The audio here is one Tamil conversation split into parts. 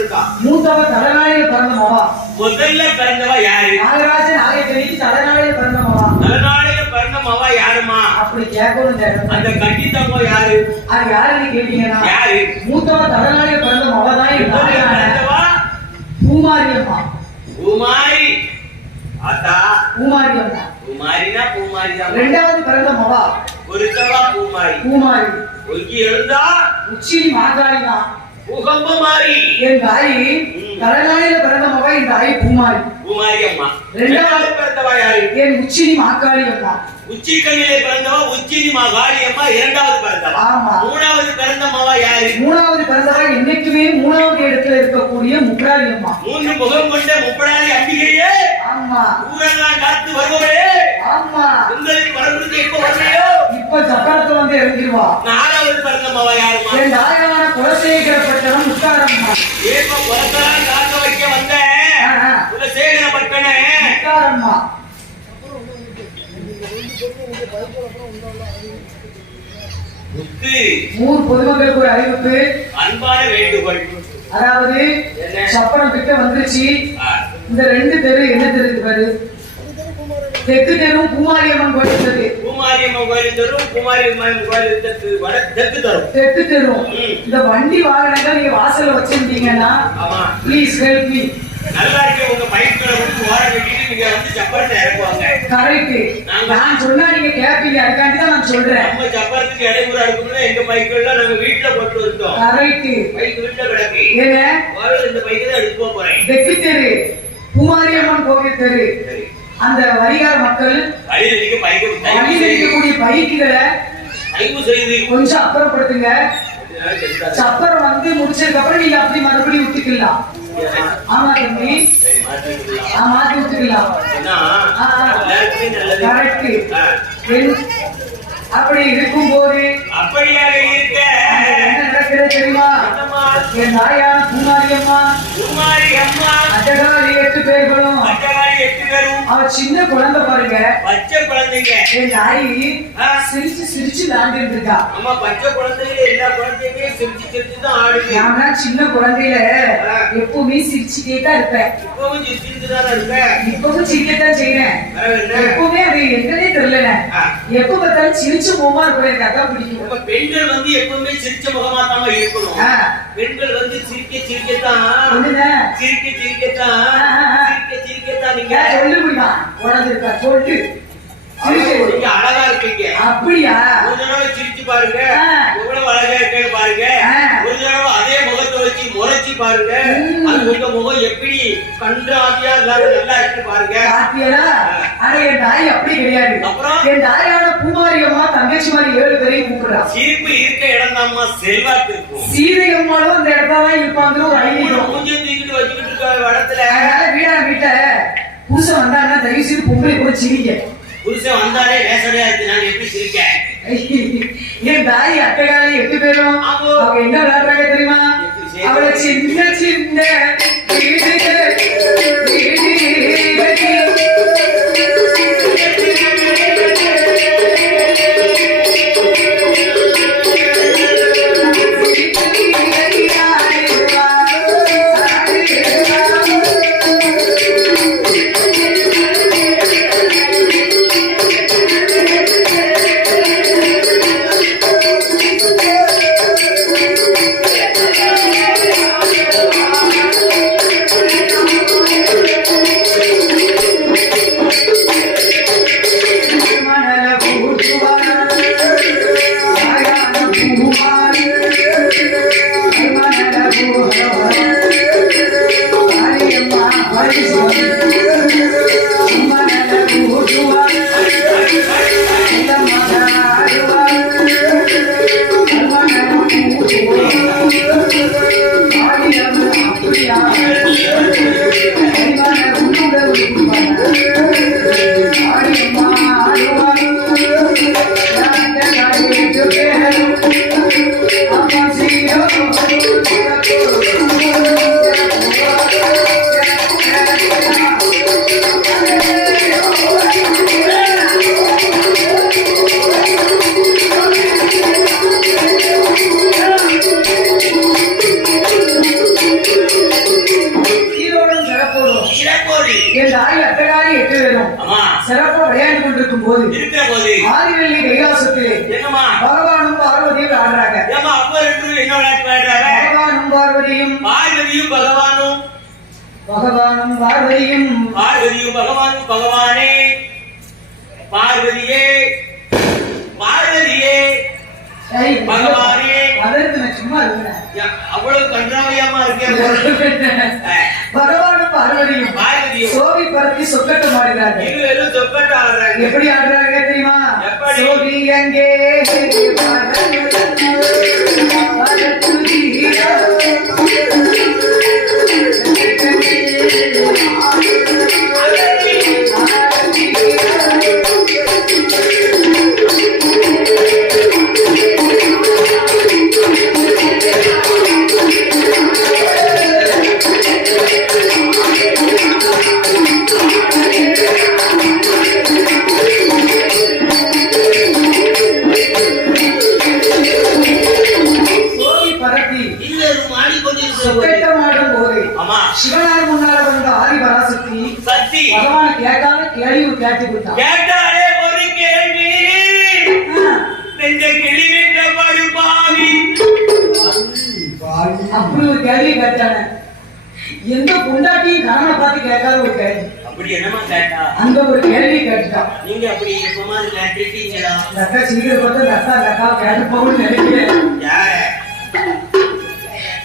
பிறந்திருக்கா? மூத்தவ தலைநாளையில் பிறந்த மவா. முதல்ல பிறந்தவ யாரு? நாகராஜன் ஆலயத்திற்கு தலைநாளையில் பிறந்த மவா. தலைநாளையில பிறந்த மவா யாருமா? அப்படி கேட்கணும். அந்த கட்டித்தவங்க யாரு? அது யாருன்னு கேட்டீங்கன்னா யாரு? மூத்தவ தலைநாளையில் பிறந்த மவா தான் பிறந்தவா பூமாரி அம்மா. பூமாரி ஆத்தா. பூமாரி அம்மா. பூமாரினா பூமாரி தான். இரண்டாவது பிறந்த மவா ஒருத்தவா பூமாரி. பூமாரி ஒங்கி எழுந்தா உச்சி மாகாளி தான். பூகம்ப மாறி. என் தாய் தலைநாளையில பிறந்த மவா. என் தாய் பூமாரி. பூமாரி அம்மா. இரண்டாவது பிறந்தவா யாரு? என் உச்சினி மாகாளி அம்மா. உச்சி கண்ணிலே பிறந்தவா உச்சினி மாகாளி அம்மா இரண்டாவது பிறந்தவா. ஆமா. மூணாவது பிறந்த மவா யாரு? மூணாவது பிறந்தவா என்னைக்குமே மூணாவது இடத்துல இருக்கக்கூடிய முப்படாளி அம்மா. மூன்று முகம் கொண்ட முப்படாளி அம்பிகையே. ஆமா. ஊரெல்லாம் காத்து வருபவளே. ஆமா. உங்களுக்கு வரவுக்கு எப்ப வரலையோ இப்ப சக்கரத்துல வந்து இறங்கிடுவா. நாலாவது பிறந்த மவா யாருமா? என் தாயான குலசேகரப்பட்டணம் முத்தாரம்மா. ஏப்ப குலத்தெல்லாம் காக்க வைக்க வந்த குலசேகரப்பட்டணே முத்தாரம்மா. முத்து. ஊர் பொதுமக்களுக்கு ஒரு அறிவிப்பு, அன்பான வேண்டுகோள். அதாவது சப்பரம் கிட்ட வந்துருச்சு. இந்த ரெண்டு தெரு என்ன தெருக்கு பாரு. தெற்கு தெருவும் பூமாரியம்மன் கோயில் இருக்குது. பூமாரியம்மன் கோயில் தெருவும் பூமாரியம்மன் கோயில் தெற்கு தெரு. தெற்கு தெருவும் இந்த வண்டி வாகனங்கள் நீங்க வாசல்ல வச்சிருந்தீங்கன்னா ப்ளீஸ் ஹெல்ப் மீ. நல்லா இருக்கு. உங்க பைக்ல வந்து ஓர கட்டிட்டு நீங்க வந்து சப்பரத்தை இறக்குவாங்க. கரெக்ட். நான் சொன்னா நீங்க கேப்பீங்க. அதுக்காண்டி தான் நான் சொல்றேன். நம்ம சப்பரத்துக்கு இடைமுறை எடுக்கணும்னா எங்க பைக்கெல்லாம் நாங்க வீட்டுல போட்டு வந்தோம். கரெக்ட். பைக் வீட்டுல கிடக்கு. ஏங்க இந்த பைக் தான் எடுத்து போறேன். தெற்கு தெரு பூமாரியம்மன் கோவில் தெரு. அந்த வரிகார மக்கள் இருக்கக்கூடிய பைக்குகளை கொஞ்சம் அப்புறப்படுத்துங்க. சப்பரம் வந்து முடிச்சதுக்கு அப்புறம் நீங்க அப்படி மறுபடியும் ஊத்திக்கலாம். ஆமா தம்பி, மாத்தி ஊத்திக்கலாம். அப்படி இருக்கும் போது அப்படியாக இருக்க என்ன நடக்கிறது தெரியுமா? என் தாயான பூமாரி அம்மா அட்டகாரி 8 பேர்களும் அவ சின்ன குழந்தை பாருங்க, பச்சை குழந்தைங்க. என் தாய் சிரிச்சு சிரிச்சு விளையாண்டுட்டு இருக்கா. ஆமா, பச்சை குழந்தைங்க எல்லா குழந்தையுமே சிரிச்சு சிரிச்சு தான் ஆடுது. நான் சின்ன குழந்தையில எப்பவுமே சிரிச்சுட்டே தான் இருப்பேன். இப்பவும் சிரிச்சுட்டு தான் இருப்பேன். இப்பவும் சிரிக்கத்தான் செய்யறேன். எப்பவுமே அது என்னன்னே தெரியல. எப்ப பார்த்தாலும் சிரிச்ச முகமா இருக்கும். எனக்கு அதான் பிடிக்கும். பெண்கள் வந்து எப்பவுமே சிரிச்ச முகமா தான் இருக்கணும். பெண்கள் வந்து சிரிக்கத்தான் நீங்க சொல்லு முடியுமா? உடம்பு இருக்கா சொல்லு. நீங்க அழகா இருக்கீங்க. அப்படியா? ஒரு தடவை சிரிச்சு பாருங்க, எவ்வளவு அழகா இருக்கேன்னு பாருங்க. ஒரு தடவை அதே முகத்தை வச்சு முறைச்சு பாருங்க, அது உங்க முகம் எப்படி கன்றாவியா நல்லா இருக்கு பாருங்க. ஆனா என் தாய் அப்படி கிடையாது. அப்புறம் என் தாயான பூமாரி அம்மா தங்கச்சி மாதிரி 7 பேரையும் கூப்பிடுறா. சிரிப்பு இருக்க இடம் தான் செல்வாக்கு இருக்கும். சீதை அம்மாவும் அந்த இடத்துல இருப்பாங்க. ஒரு ஐநூறு கொஞ்சம் தூக்கிட்டு வச்சுக்கிட்டு இருக்க இடத்துல வீட்டை புருஷன் வந்தாங்கன்னா தயவு செய்து பொம்பளை கூட சிரிக்க. புருஷன் வந்தாலே வேசனையா இருக்கு. நான் எப்படி சிரிக்கேன்? என் தாய் அட்டைகாலை 8 பேரும் அவங்க என்ன விளையாடுறாங்க தெரியுமா? அவளை சின்ன சின்ன ஆமா. சிறப்பா விளையாண்டு கொண்டிருக்கும் போது இருக்கிற போது ஆதிவெள்ளி கைலாசத்திலே என்னம்மா பகவானும் பார்வதியும் ஆடுறாங்க. ஏமா அப்ப ரெண்டு என்ன விளையாட்டு விளையாடுறாங்க? பகவானும் பார்வதியும் பார்வதியும் பகவானும் பகவானும் பார்வதியும் பார்வதியும் பகவானும் பகவானே பார்வதியே பார்வதியே ஏய், பகவானே. அதற்கு நான் சும்மா இருக்கிறேன். அவ்வளவு கன்றாவியமா இருக்கேன். பகவானும் பார்வதியும் பார்வதியும் சோவி பரத்தி சொக்கட்டம் ஆடுறாங்க. இருவரும் சொக்கட்ட ஆடுறாங்க. எப்படி ஆடுறாங்க தெரியுமா? எப்படி? சோவி அங்கே சொக்கட்டமாடும் போது சிவனார் முன்னால வந்த ஆதி பராசக்தி சக்தி பகவான கேட்டாலும் கேள்வி கேட்டு கொடுத்தான். கேட்டாலே ஒரு கேள்வி நெஞ்ச கிளி வெட்ட படுபாவி அப்படி ஒரு கேள்வி கேட்டானே. எந்த பொண்டாட்டியும் கணவனை பார்த்து கேட்காத ஒரு கேள்வி. அப்படி என்னமா கேட்டா? அந்த ஒரு கேள்வி கேட்டுட்டான். நீங்க அப்படி எப்பமா கேட்டீங்களா? இந்த அக்கா சீக்கிரம் பார்த்து அந்த அக்கா கேட்டு போகணும்னு நினைக்கிறேன். யார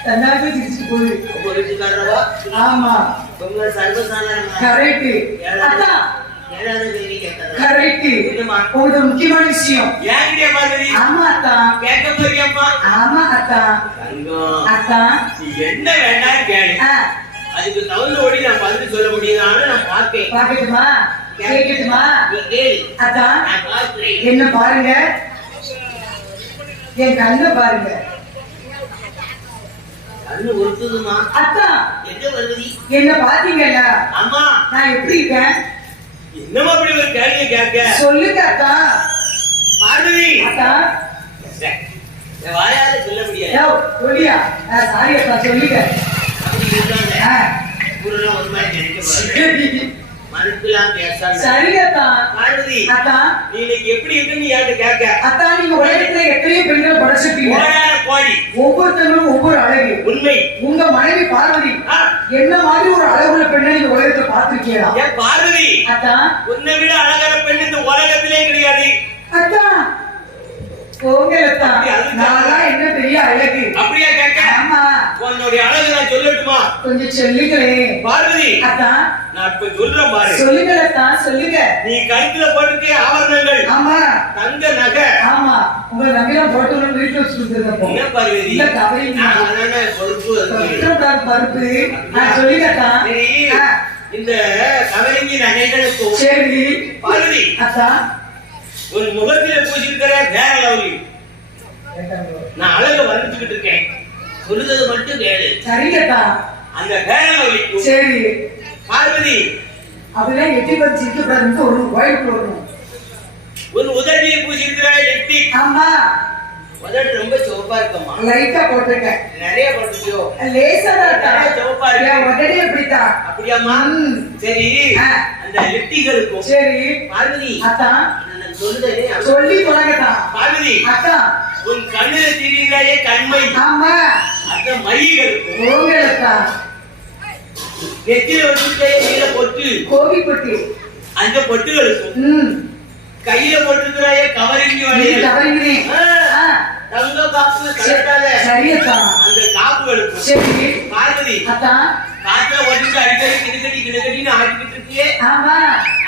தன்னாவே திருச்சிட்டு போகுது. பொருட்காரவா? ஆமா உங்க சர்வசாதாரணமா கரெக்ட். அக்கா ஏதாவது கேள்வி கேட்டதா? கரெக்ட். என்னமா ஒரு முக்கியமான விஷயம். ஏங்கிட்ட பார்வதி ஆமா அக்கா. கேட்க போறியம்மா? ஆமா அக்கா. தங்கம் அக்கா என்ன வேண்டாம் கேளு. அதுக்கு தகுந்த ஓடி நான் பதில் சொல்ல முடியுதான்னு நான் பார்ப்பேன். பாக்கட்டுமா? கேட்கட்டுமா? கேளு. அக்கா நான் பார்க்கிறேன். என்ன பாருங்க, என் கண்ணை பாருங்க. கண்ணு உறுத்துதுமா? அக்கா என்ன வருவதி? என்ன பாத்தீங்கல்ல? ஆமா. நான் எப்படி இருக்கேன்? என்னமா அப்படி ஒரு கேள்வி கேட்க? சொல்லுங்க அக்கா. பார்வதி அக்கா வாயால சொல்ல முடியாது. சொல்லியா? சாரி அக்கா சொல்லுங்க. அப்படி இருந்தாங்க ஊரெல்லாம் ஒரு மாதிரி நினைக்க போறாங்க. மறுக்கலாம் பேசாங்க. சரி அக்கா. பார்வதி அக்கா நீ இன்னைக்கு எப்படி இருக்குன்னு யார்கிட்ட கேட்க? அக்கா நீங்க உலகத்துல எத்தனையோ பெண்கள் படைச்சிருப்பீங்க. கோடி ஒவ்வொருத்தங்களும் ஒவ்வொரு அழகு. உண்மை. உங்க மனைவி பார்வதி ஆ. என்ன மாதிரி ஒரு அழகுள்ள பெண்ணை நீங்க உலகத்துல பாத்திருக்கீங்களா? ஏன் பார்வதி அக்கா உன்னை விட அழகான பெண் இந்த உலகத்திலே கிடையாது. அக்கா போங்க அக்கா. நான் என்ன பெரிய அழகு. அப்படியா கேட்க? ஆமா. உன்னுடைய அழகு நான் சொல்லட்டுமா? கொஞ்சம் சொல்லுங்களே. பார்வதி அக்கா நான் இப்ப சொல்றேன் பாரு. சொல்லுங்க அக்கா சொல்லுங்க. நீ கழுத்துல போட்டுக்க ஆபரணங்கள் ஆமா தங்க நகை. ஆமா உங்க நகையெல்லாம் போட்டு வீட்டுல வச்சு கொடுத்துருக்கோம். என்ன பார்வதி இல்ல கவரிங் பொறுப்பு பருப்பு. சொல்லுங்க அக்கா. சரி இந்த கவரிங்கி நகைகளுக்கும் சரி பார்வதி அக்கா உன் முகத்தில பூசிருக்கிற வேற லவ்லி நான் அழக வர்ணிச்சுக்கிட்டு இருக்கேன். சொல்லுறது மட்டும் கேளு. சரிங்க அக்கா. அந்த வேற லவ்லிக்கும் சரி பார்வதி அப்படிலாம் எட்டி பறிச்சு கூடாதுன்னு ஒரு கோயிலுக்கு வரணும். உன் உதடியை பூசிருக்கிற எட்டி. ஆமா உதடு ரொம்ப சிவப்பா இருக்கம்மா. லைட்டா போட்டிருக்கேன். நிறைய போட்டுக்கியோ? லேசா தான் சிவப்பா இருக்கு. உடனே எப்படித்தான்? அப்படியாம்மா? சரி அந்த லிப்டிகளுக்கும் சரி பார்வதி அக்கா சொல்லுதே சொல்லி தொடங்கத்தான். பார்வதி அக்கா உன் கண்ணுல திரியிறாயே கண்மை. ஆமா அந்த மைகளுக்கும் ஓங்கலக்கா நெத்தியில வச்சுட்டே நீல பொட்டு கோவி பொட்டு அந்த பொட்டுகளுக்கும் கையில போட்டுக்கிறாயே கவரிங்கி வளையல் கவரிங்கி தங்க காப்பு கலட்டாத சரியக்கா அந்த காப்புகளுக்கும் சரி பார்வதி அக்கா காத்துல ஓட்டிட்டு அடிக்கடி கிடுக்கட்டின்னு ஆடிக்கிட்டு இருக்கியே ஆமா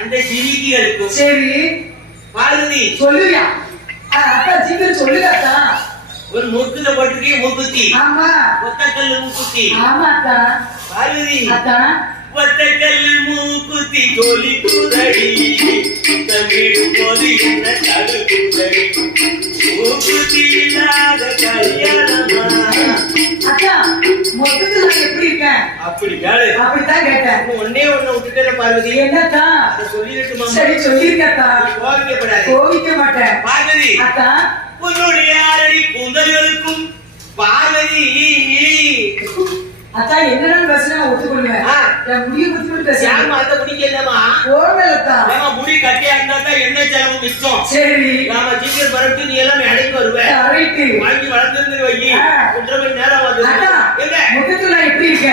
அந்த சிரிக்கிகளுக்கும் சரி பார்வதி சொல்லுயா அக்கா சீக்கிரம் சொல்லுங்க அக்கா. ஒரு மூக்குல போட்டுருக்கே மூக்குத்தி. ஆமா ஒத்தக்கல் மூக்குத்தி. ஆமா அக்கா. பார்வதி அக்கா ஒத்தக்கல் மூக்குத்தி ஜோலி குதடி தங்கிடும் போது என்ன தடுக்குதடி மூக்குத்தி இல்லாத கல்யாணமா. அக்கா மொத்தத்துல நான் எப்படி இருக்கேன்? அப்படி கேளு. அப்படித்தான் கேட்டேன். ஒன்னே ஒண்ணு விட்டுட்டேன் பார்வதி. என்னக்கா? அதை சொல்லிட்டுமா? சரி சொல்லிருக்கா. கோவிக்கப்படாது. கோவிக்க மாட்டேன். பார்வதி அக்கா உன்னுடைய ஆரடி கூந்தல்களுக்கும் பார்வதி அதான் என்னன்னு பேசுனா நான் ஒத்துக்கொள்வேன். என் முடிய பத்தி பேசுறேன். யாருமா அந்த முடிக்கு என்னமா? ஓவலத்தான். நம்ம முடி கட்டியா இருந்தா தான் என்ன செலவு மிச்சம். சரி. நாம சீக்கிரம் பரப்பிட்டு நீ எல்லாம் இடைக்கு வருவேன். ரைட்டு. வாங்கி வளர்ந்துருந்து வை. 1.5 மணி நேரம் வந்து. என்ன? முகத்துல எப்படி இருக்க?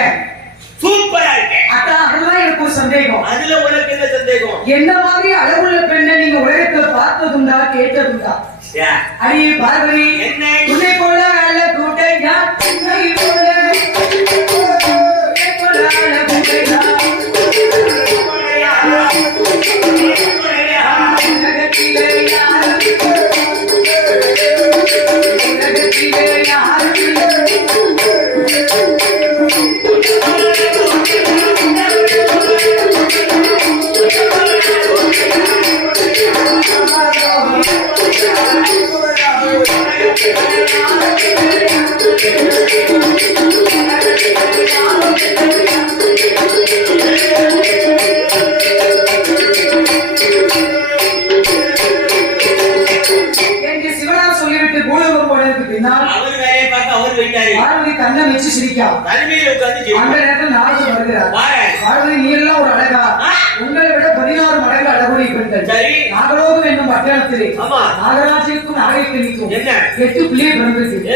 சூப்பரா இருக்கேன். அதான் அதுதான் எனக்கு ஒரு சந்தேகம். அதுல உனக்கு என்ன சந்தேகம்? என்ன மாதிரி அழகுள்ள பெண்ணை நீங்க உலகத்துல பார்த்ததுண்டா கேட்டதுண்டா? அடியே பார்வதி, உன்னை போல அழகுடையா உன்னை போல அழகுடையா உலகத்திலே கண்ணை வச்சு சிரிக்கா அந்த நேரத்தில் நாரதர் வருகிறார். பார்வதி நீ எல்லாம் ஒரு அழகா, உங்களை விட 16 மடங்கு அழகுடைய பெண்கள். நாகலோகம் என்னும் பட்டணத்திலே நாகராஜனுக்கும் நாகைக்கணிக்கும் 8 பிள்ளை பிறந்திருக்கு.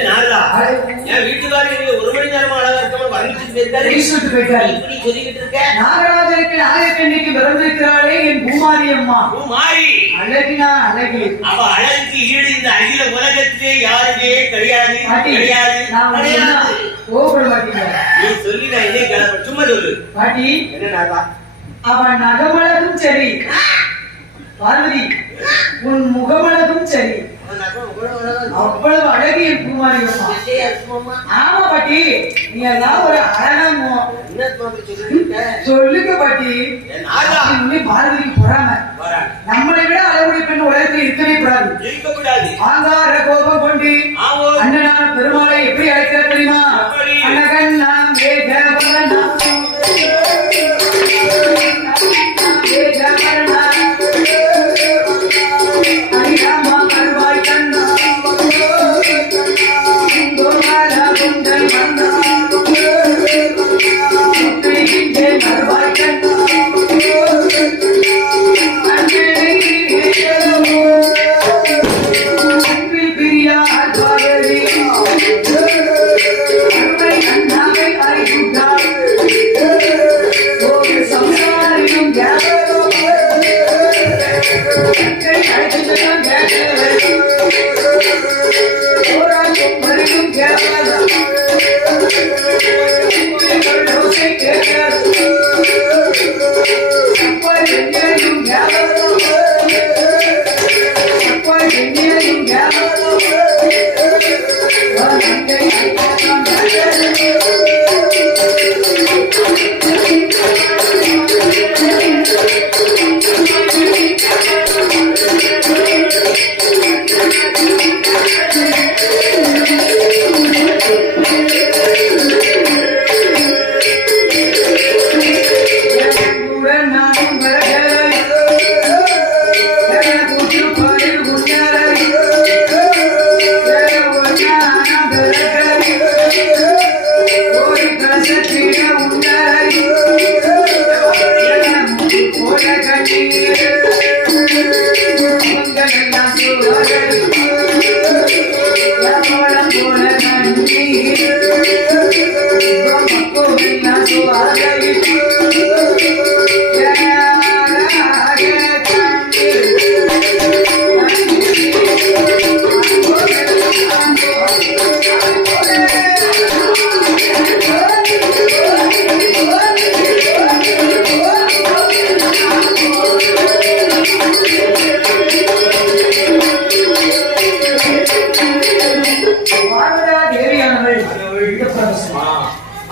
நாகராஜனுக்கு நாகைக்கண்ணிக்கு பிறந்திருக்கிறாளே என் பூமாரி அம்மா. அழகினா அழகி. அவ அழகுக்கு ஈடு இந்த அகில உலகத்திலே யாருமே கிடையாது. நீ சொல்லி நான் இதே கிளம்ப சும்மா சொல்லு பாட்டி. என்ன அவன் நகமழகும் சரி, பார்வதி உன் முகமழகும் சரி, அவ்வளவு அழகிய பூமாரி அம்மா. ஆமா பாட்டி, நீ எல்லாம் ஒரு அழகமோ சொல்லுங்க பாட்டி. பார்வதிக்கு பொறாம. நம்மளை விட அழகுடைய பெண் உலகத்தில் இருக்கவே கூடாது. ஆங்கார கோபம் கொண்டு அண்ணனான பெருமாளை எப்படி அழைக்கிற தெரியுமா? அழகன் நாம் ஏகவரனா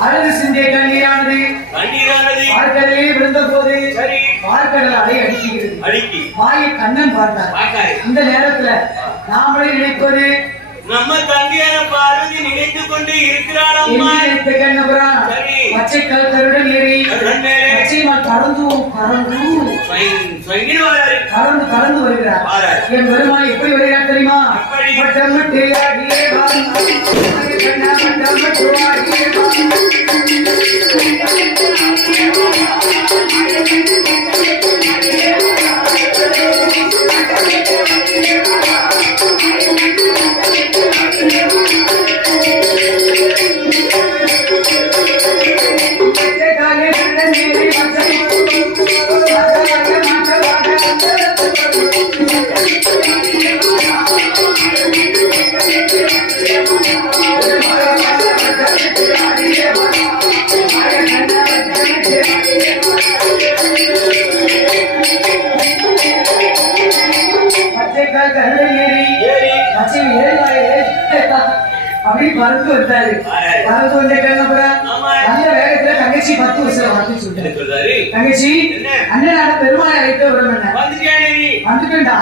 அழகு சிந்தை கண்ணீரானது பார்க்கடலே விழுந்த போது பார்க்கடல் அலை அடிக்கிறது. வாயை கண்ணன் பார்த்தார். இந்த நேரத்துல நாமளே நினைப்பது நம்ம தங்கையான பார்வதி நினைத்து கொண்டு இருக்கிறாள். பச்சை கருடன் ஏறி பறந்து வருகிறார். என் பெருமாள் எப்படி வருகிறார் தெரியுமா? பாடி மட்டமிட்டு ஆடியே வா கண்ணா மட்டமிட்டு ஆடியே வா அப்படி பறந்து வந்தாரு. பறந்து வந்த கிளம்புறேன் அந்த வேகத்துல தங்கச்சி 10 வருஷம் வார்த்தை சொல்றாரு. தங்கச்சி அண்ணனால பெருமாளை அழைத்து வரணும். வந்துட்டா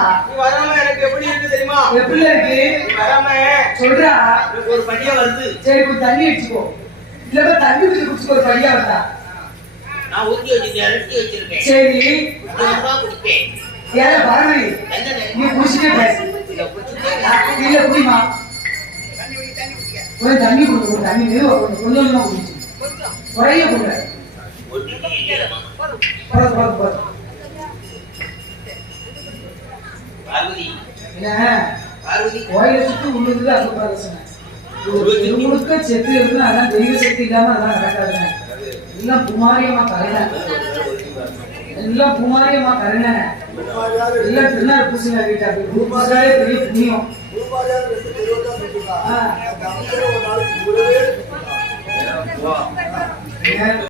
எனக்கு எப்படி இருக்கு தெரியுமா? எப்படி இருக்கு வராம சொல்றா. ஒரு படியா வருது. சரி கொஞ்சம் தண்ணி வச்சுக்கோ. இல்ல தண்ணி வச்சு குடிச்சுக்கோ. ஒரு படியா வந்தா நான் ஊத்தி வச்சிருக்கேன். சரி குடிப்பேன். யார பாரு நீ குடிச்சிட்டே பேசு. இல்ல குடிமா ஒரு தண்ணி கொடுத்து தண்ணி மெதுவா கொஞ்சம் கொஞ்சமா குடிச்சு குறைய கொடுங்க. கோயிலை சுத்தி உள்ளது அசுப்பாத சொன்னேன். முழுக்க செத்து இருக்கு. அதான் தெய்வ சக்தி இல்லாம அதான் நடக்காதுங்க. எல்லாம் குமாரியம்மா கருணை. எல்லாம் குமாரியம்மா கருணை. எல்லாம் திருநாள் பூசினா வீட்டாரு பெரிய புண்ணியம்.